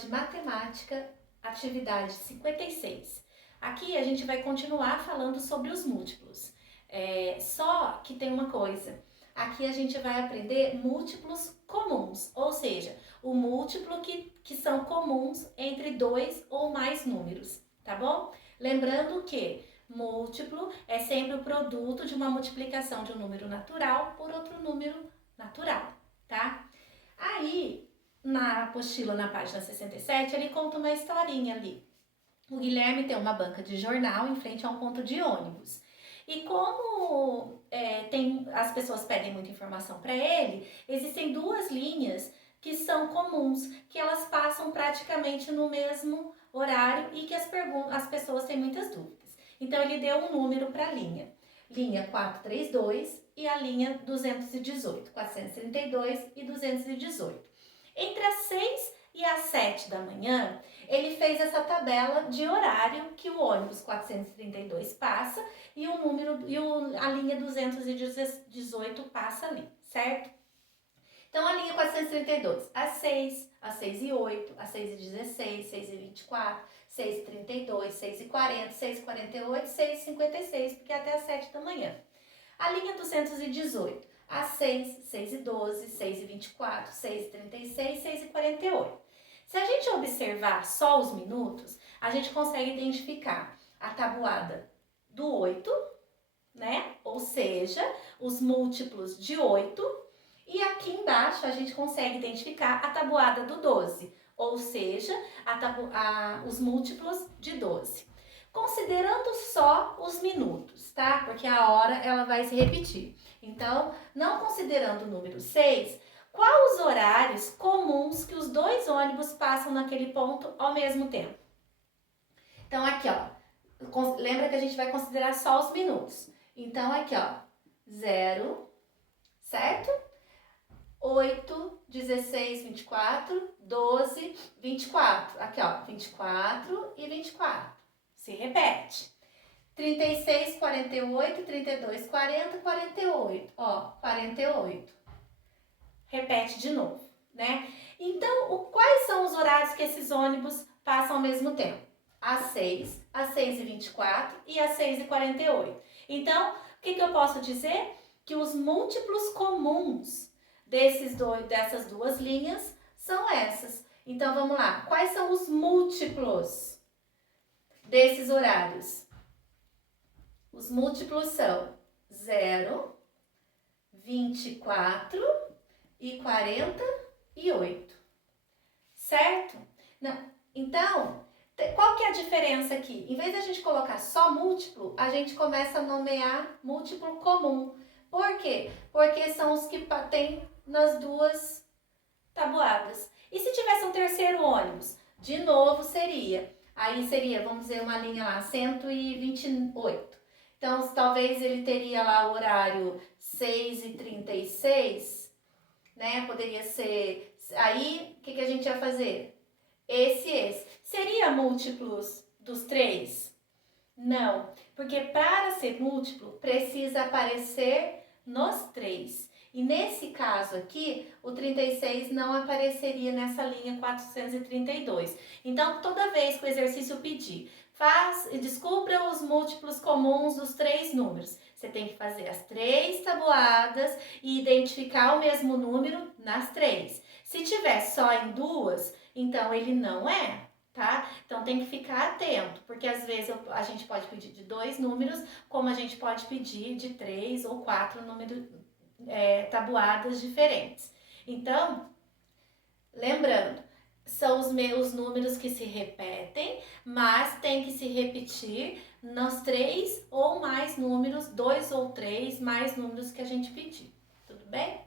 de matemática, atividade 56. Aqui a gente vai continuar falando sobre os múltiplos. Só que tem uma coisa, aqui a gente vai aprender múltiplos comuns, ou seja, o múltiplo que são comuns entre dois ou mais números, tá bom? Lembrando que múltiplo é sempre o produto de uma multiplicação de um número natural por outro número natural, tá? Aí, na apostila, na página 67, ele conta uma historinha ali. O Guilherme tem uma banca de jornal em frente a um ponto de ônibus. E como as pessoas pedem muita informação para ele, existem duas linhas que são comuns, que elas passam praticamente no mesmo horário e que as pessoas têm muitas dúvidas. Então, ele deu um número para a linha 432 e a linha 218, 432 e 218. Entre as 6 e as 7 da manhã, ele fez essa tabela de horário que o ônibus 432 passa e a linha 218 passa ali, certo? Então, a linha 432, às 6, às 6 e 8, às 6 e 16, 6 e 24, 6 e 32, 6 e 40, 6 e 48, 6 e 56, porque é até às 7 da manhã. A linha 218, às 6, 6 e 12, 6 e 24, 6 e 36, 6 e 48. Se a gente observar só os minutos, a gente consegue identificar a tabuada do 8, né? Ou seja, os múltiplos de 8. E aqui embaixo a gente consegue identificar a tabuada do 12, ou seja, os múltiplos de 12. Considerando só os minutos, tá? Porque a hora ela vai se repetir. Então, não considerando o número 6, quais os horários comuns que os dois ônibus passam naquele ponto ao mesmo tempo? Então, aqui, ó, lembra que a gente vai considerar só os minutos. Então, aqui, ó, 0, certo? 8, 16, 24, 12, 24. Aqui, ó, 24 e 24. Se repete. 36, 48, 32, 40, 48. Ó, 48. Repete de novo, né? Então, quais são os horários que esses ônibus passam ao mesmo tempo? Às 6, às 6 e 24 e às 6 e 48. Então, o que eu posso dizer? Que os múltiplos comuns dessas duas linhas são essas. Então, vamos lá. Quais são os múltiplos desses horários? Os múltiplos são 0, 24 e 48. Certo? Não. Então, qual que é a diferença aqui? Em vez de a gente colocar só múltiplo, a gente começa a nomear múltiplo comum. Por quê? Porque são os que tem nas duas tabuadas. E se tivesse um terceiro ônibus? De novo aí seria, vamos dizer, uma linha lá, 128. Então, talvez ele teria lá o horário 6h36, né? Poderia ser, aí, o que a gente ia fazer? Esse. Seria múltiplos dos 3? Não, porque para ser múltiplo, precisa aparecer nos 3. E nesse caso aqui, o 36 não apareceria nessa linha 432. Então, toda vez que o exercício pedir, descubra os múltiplos comuns dos 3 números. Você tem que fazer as 3 tabuadas e identificar o mesmo número nas 3. Se tiver só em 2, então ele não é, tá? Então tem que ficar atento, porque às vezes a gente pode pedir de 2 números, como a gente pode pedir de 3 ou 4 números, tabuadas diferentes. Então, lembrando, são os meus números que se repetem, mas tem que se repetir nos 3 ou mais números, 2 ou 3 mais números que a gente pedir. Tudo bem?